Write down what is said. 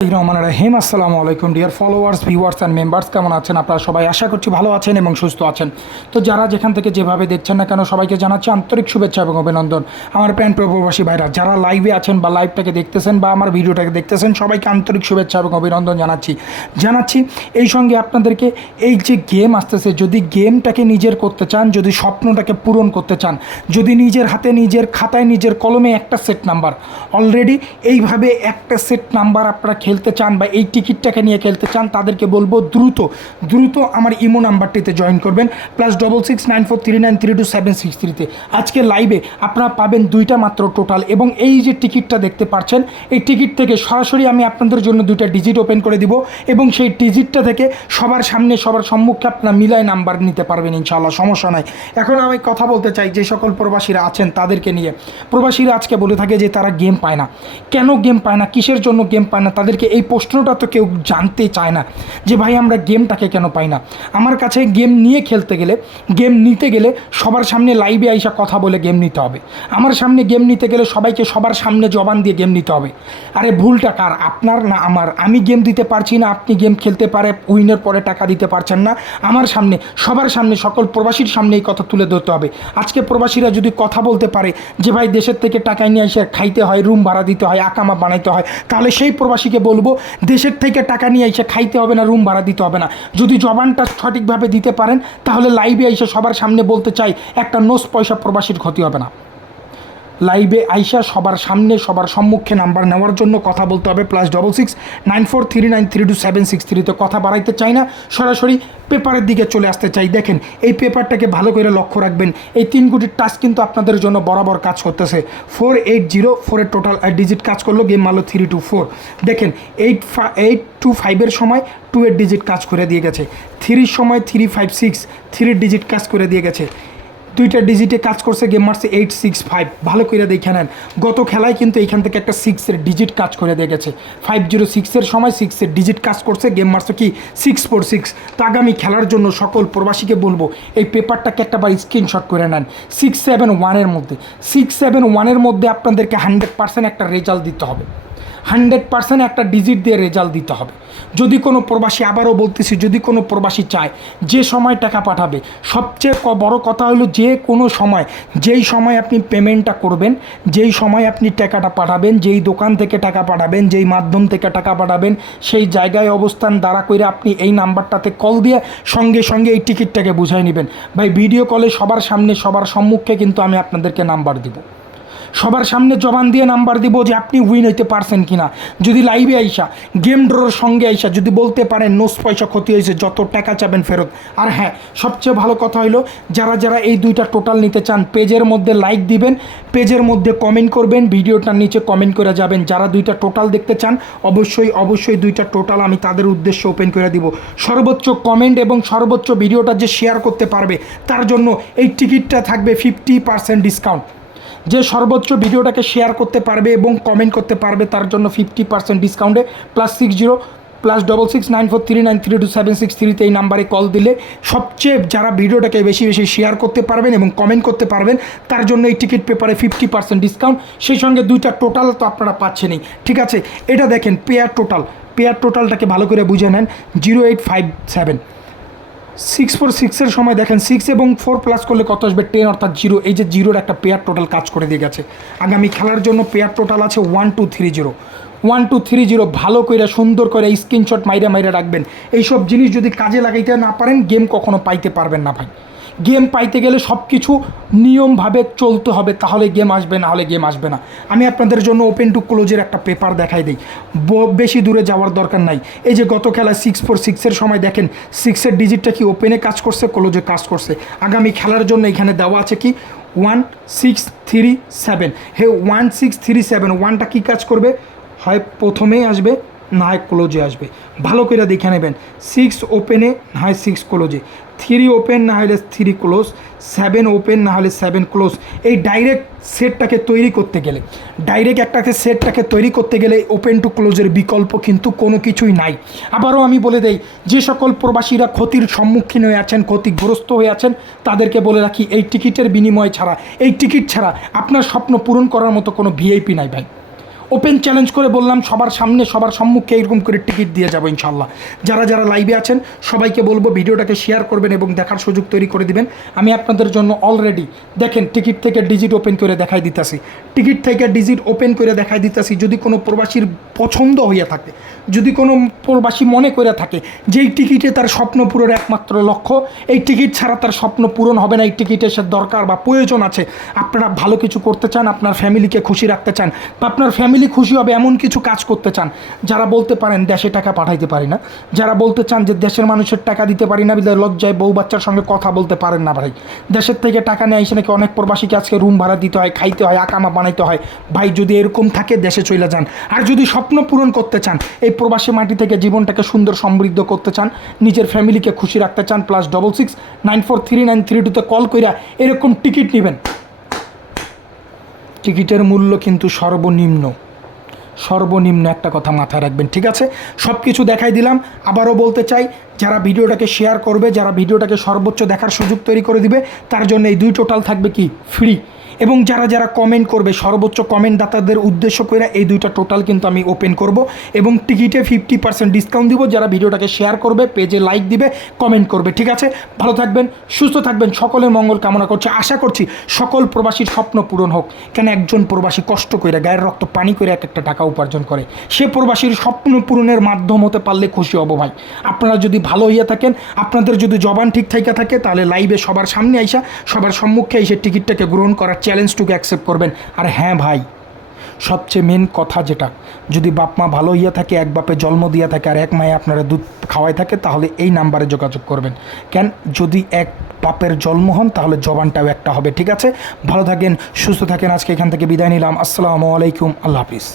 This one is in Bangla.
রহমান রাহিম। আসসালামু আলাইকুম dear followers, viewers and members, কেমন আছেন আপনারা সবাই? আশা করছি ভালো আছেন এবং সুস্থ আছেন। তো যারা যেখান থেকে যেভাবে দেখছেন না কেন, সবাইকে জানাচ্ছি আন্তরিক শুভেচ্ছা এবং অভিনন্দন। আমার প্যান প্রবাসী ভাইরা যারা লাইভে আছেন বা লাইভটাকে দেখতেছেন বা আমার ভিডিওটাকে দেখতেছেন, সবাইকে আন্তরিক শুভেচ্ছা এবং অভিনন্দন জানাচ্ছি এই সঙ্গে আপনাদেরকে এই যে গেম আসতেছে, যদি গেমটাকে নিজের করতে চান, যদি স্বপ্নটাকে পূরণ করতে চান, যদি নিজের হাতে নিজের খাতায় নিজের কলমে একটা সেট নাম্বার অলরেডি এইভাবে একটা সেট নাম্বার আপনারা খেলতে চান বা এই টিকিটটাকে নিয়ে খেলতে চান, তাদেরকে বলবো দ্রুত আমার ইমো নাম্বারটিতে জয়েন করবেন, +669439327633-তে। আজকে লাইভে আপনারা পাবেন দুইটা মাত্র টোটাল, এবং এই যে টিকিটটা দেখতে পাচ্ছেন, এই টিকিট থেকে সরাসরি আমি আপনাদের জন্য দুইটা ডিজিট ওপেন করে দিব, এবং সেই ডিজিটটা থেকে সবার সামনে সবার সম্মুখে আপনারা মিলায় নাম্বার নিতে পারবেন ইনশাআল্লাহ, সমস্যা নাই। এখন আমি কথা বলতে চাই যে সকল প্রবাসীরা আছেন তাদেরকে নিয়ে। প্রবাসীরা আজকে বলে থাকে যে তারা গেম পায় না। কেন গেম পায় না, কিসের জন্য গেম পায় না, তাদেরকে এই প্রশ্নটা তো কেউ জানতে চায় না যে ভাই আমরা গেমটাকে কেন পাই না। আমার কাছে গেম নিয়ে খেলতে গেলে, গেম নিতে গেলে সবার সামনে লাইভে আইসা কথা বলে গেম নিতে হবে। আমার সামনে গেম নিতে গেলে সবাইকে সবার সামনে জবান দিয়ে গেম নিতে হবে। আরে ভুলটা কার, আপনার না আমার? আমি গেম দিতে পারছি না, আপনি গেম খেলতে পারে উইনের পরে টাকা দিতে পারছেন না। আমার সামনে, সবার সামনে, সকল প্রবাসীর সামনে এই কথা তুলে ধরতে হবে। আজকে প্রবাসীরা যদি কথা বলতে পারে যে ভাই দেশের থেকে টাকা নিয়ে এসে খাইতে হয়, রুম ভাড়া দিতে হয়, আকামা বানাইতে হয়, তাহলে সেই প্রবাসীকে বলবো দেশের থেকে টাকা নিয়ে এসে খাইতে হবে না, রুম ভাড়া দিতে হবে না। যদি জবানটা সঠিকভাবে দিতে পারেন তাহলে লাইভে এসে সবার সামনে বলতে চাই, একটা নোস পয়সা প্রবাসীর ক্ষতি হবে না। লাইভে আইসা সবার সামনে সবার সম্মুখে নাম্বার নেওয়ার জন্য কথা বলতে হবে, +669439327633-তে। কথা বাড়াইতে চাই না, সরাসরি পেপারের দিকে চলে আসতে চাই। দেখেন এই পেপারটাকে ভালো করে লক্ষ্য রাখবেন, এই 3 কোটির টাচ কিন্তু আপনাদের জন্য বরাবর কাজ করতেছে। 4804-এর টোটাল ডিজিট কাজ করলো, গেম মারলো 324। দেখেন 825-এর সময় 2-এর ডিজিট কাজ করে দিয়ে গেছে, 3-র সময় 356 3-র ডিজিট কাজ করে দিয়ে গেছে, দুইটা ডিজিটে কাজ করছে, গেম মারছে 865। ভালো করে দেখে নেন, গত খেলায় কিন্তু এইখান থেকে একটা 6-এর ডিজিট কাজ করে দিয়ে গেছে। 506-এর সময় 6-এর ডিজিট কাজ করছে, গেম মারছে কি 646। তো আগামী খেলার জন্য সকল প্রবাসীকে বলবো এই পেপারটাকে একটাবার স্ক্রিনশট করে নেন। 671-এর মধ্যে আপনাদেরকে 100% একটা রেজাল্ট দিতে হবে, 100% একটা ডিজিট দিয়ে রেজাল্ট দিতে হবে। যদি কোনো প্রবাসী, আবারও বলতেছি, যদি কোনো প্রবাসী চায় যে সময় টাকা পাঠাবে, সবচেয়ে বড় কথা হলো যে কোনো সময়, যেই সময় আপনি পেমেন্টটা করবেন, যেই সময় আপনি টাকাটা পাঠাবেন, যেই দোকান থেকে টাকা পাঠাবেন, যেই মাধ্যম থেকে টাকা পাঠাবেন, সেই জায়গায় অবস্থান দাঁড়া করে আপনি এই নাম্বারটাতে কল দিয়ে সঙ্গে সঙ্গে এই টিকিটটাকে বুঝাই নেবেন। ভাই ভিডিও কলে সবার সামনে সবার সম্মুখে কিন্তু আমি আপনাদেরকে নাম্বার দিব, সবার সামনে জবান দিয়ে নাম্বার দিব যে আপনি উইন হইতে পারছেন কিনা। যদি লাইভে আইসা গেম ড্রর সঙ্গে আইসা যদি বলতে পারেন নোস পয়সা ক্ষতি হয়েছে, যত টাকা চাবেন ফেরত। আর হ্যাঁ, সবচেয়ে ভালো কথা হলো যারা এই দুইটা টোটাল নিতে চান, পেজের মধ্যে লাইক দিবেন, পেজের মধ্যে কমেন্ট করবেন, ভিডিওটার নিচে কমেন্ট করে যাবেন। যারা দুইটা টোটাল দেখতে চান অবশ্যই দুইটা টোটাল আমি তাদের উদ্দেশ্যে ওপেন করে দিব। সর্বোচ্চ কমেন্ট এবং সর্বোচ্চ ভিডিওটা যে শেয়ার করতে পারবে তার জন্য এই টিকিটটা থাকবে 50% ডিসকাউন্ট। যে সর্বোচ্চ ভিডিওটাকে শেয়ার করতে পারবে এবং কমেন্ট করতে পারবে তার জন্য 50% ডিসকাউন্টে, +669439327633-তে এই নাম্বারে কল দিলে সবচেয়ে যারা ভিডিওটাকে বেশি শেয়ার করতে পারবেন এবং কমেন্ট করতে পারবেন তার জন্য এই টিকিট পেপারে 50% ডিসকাউন্ট, সেই সঙ্গে দুইটা টোটাল তো আপনারা পাচ্ছেনই। ঠিক আছে, এটা দেখেন পেয়ার টোটালটাকে ভালো করে বুঝে নেন। 0857 646-এর সময় দেখেন 6 এবং 4 প্লাস করলে কত আসবে, 10, অর্থাৎ 0। এই যে 0-র একটা পেয়ার টোটাল কাজ করে দিয়ে গেছে। আগামী খেলার জন্য পেয়ার টোটাল আছে 1230। ভালো করে সুন্দর করে স্ক্রিনশট মাইরা রাখবেন। এইসব জিনিস যদি কাজে লাগাইতে না পারেন গেম কখনো পাইতে পারবেন না ভাই। গেম পাইতে গেলে সব কিছু নিয়মভাবে চলতে হবে, তাহলে গেম আসবে, না হলে গেম আসবে না। আমি আপনাদের জন্য ওপেন টু ক্লোজের একটা পেপার দেখাই দিই, বেশি দূরে যাওয়ার দরকার নাই। এই যে গত খেলায় 646-এর সময় দেখেন 6-এর ডিজিটটা কি ওপেনে কাজ করছে, ক্লোজে কাজ করছে। আগামী খেলার জন্য এখানে দেওয়া আছে কি 1637। 1637 ওয়ানটা কী কাজ করবে, হয় প্রথমেই আসবে না হয় ক্লোজে আসবে। ভালো করে দেখে নেবেন, 6 ওপেনে না হয় 6 ক্লোজে, 3 ওপেন না হলে 3 ক্লোজ, 7 ওপেন না হলে 7 ক্লোজ। এই ডাইরেক্ট সেটটাকে তৈরি করতে গেলে ওপেন টু ক্লোজের বিকল্প কিন্তু কোনো কিছুই নাই। আবারও আমি বলে দেই, যে সকল প্রবাসীরা ক্ষতির সম্মুখীন হয়ে আছেন, ক্ষতিগ্রস্ত হয়ে আছেন, তাদেরকে বলে রাখি এই টিকিটের বিনিময় ছাড়া, এই টিকিট ছাড়া আপনার স্বপ্ন পূরণ করার মতো কোনো ভিআইপি নাই ভাই। ওপেন চ্যালেঞ্জ করে বললাম, সবার সামনে সবার সম্মুখে এরকম করে টিকিট দিয়ে যাবো ইনশাল্লাহ। যারা যারা লাইভে আছেন সবাইকে বলবো ভিডিওটাকে শেয়ার করবেন এবং দেখার সুযোগ তৈরি করে দিবেন। আমি আপনাদের জন্য অলরেডি দেখেন টিকিট থেকে ডিজিট ওপেন করে দেখাই দিতেছি, টিকিট থেকে ডিজিট ওপেন করে দেখাই দিতেছি। যদি কোনো প্রবাসীর পছন্দ হইয়া থাকে, যদি কোনো প্রবাসী মনে করে থাকে যে এই টিকিটে তার স্বপ্ন পূরণের একমাত্র লক্ষ্য, এই টিকিট ছাড়া তার স্বপ্ন পূরণ হবে না, এই টিকিটের সে দরকার বা প্রয়োজন আছে, আপনারা ভালো কিছু করতে চান, আপনার ফ্যামিলিকে খুশি রাখতে চান বা আপনার ফ্যামিলি খুশি হবে এমন কিছু কাজ করতে চান, যারা বলতে পারেন দেশে টাকা পাঠাইতে পারি না, যারা বলতে চান যে দেশের মানুষের টাকা দিতে পারি না বিধায় লজ্জায় বউ বাচ্চার সঙ্গে কথা বলতে পারেন না ভাই, দেশের থেকে টাকা নিয়ে এসে নাকি অনেক প্রবাসীকে আজকে রুম ভাড়া দিতে হয়, খাইতে হয়, আকামা বানাইতে হয়। ভাই যদি এরকম থাকে দেশে চলে যান। আর যদি স্বপ্ন পূরণ করতে চান, এই প্রবাসী মাটি থেকে জীবনটাকে সুন্দর সমৃদ্ধ করতে চান, নিজের ফ্যামিলিকে খুশি রাখতে চান, +66 943932 কল কইরা এরকম টিকিট নেবেন। টিকিটের মূল্য কিন্তু সর্বনিম্ন একটা কথা মাথায় রাখবেন, ঠিক আছে? সব কিছু দেখাই দিলাম। আবারও বলতে চাই, যারা ভিডিওটাকে শেয়ার করবে, যারা ভিডিওটাকে সর্বোচ্চ দেখার সুযোগ তৈরি করে দিবে, তার জন্য এই 2 টোটাল থাকবে কি ফ্রি। এবং যারা যারা কমেন্ট করবে, সর্বোচ্চ কমেন্ট দাতাদের উদ্দেশ্য করে এই 2টা টোটাল কিন্তু আমি ওপেন করব এবং টিকিটে 50% ডিসকাউন্ট দিব যারা ভিডিওটাকে শেয়ার করবে, পেজে লাইক দিবে, কমেন্ট করবে, ঠিক আছে? ভালো থাকবেন, সুস্থ থাকবেন, সকলের মঙ্গল কামনা করছি। আশা করছি সকল প্রবাসীর স্বপ্ন পূরণ হোক। কেন একজন প্রবাসী কষ্ট করে গায়ের রক্ত পানি করে এক একটা টাকা উপার্জন করে, সে প্রবাসীর স্বপ্ন পূরণের মাধ্যম হতে পারলে খুশি হব ভাই। আপনারা যদি ভালো হইয়া থাকেন, আপনাদের যদি জবান ঠিক থাইকা থাকে, তাহলে লাইভে সবার সামনে আইসা সবার সম্মুখে এসে টিকিটটাকে গ্রহণ করার চ্যালেঞ্জটুকু অ্যাকসেপ্ট করবেন। আর হ্যাঁ ভাই, সবচেয়ে মেন কথা যেটা, যদি বাপ মা ভালো হইয়া থাকে, এক বাপে জন্ম দিয়া থাকে আর এক মায়ে আপনারা দুধ খাওয়াই থাকে, তাহলে এই নাম্বারে যোগাযোগ করবেন। কেন, যদি এক বাপের জন্ম হন তাহলে জবানটাও একটা হবে, ঠিক আছে? ভালো থাকেন, সুস্থ থাকেন। আজকে এখান থেকে বিদায় নিলাম। আসসালামু আলাইকুম, আল্লাহ হাফিজ।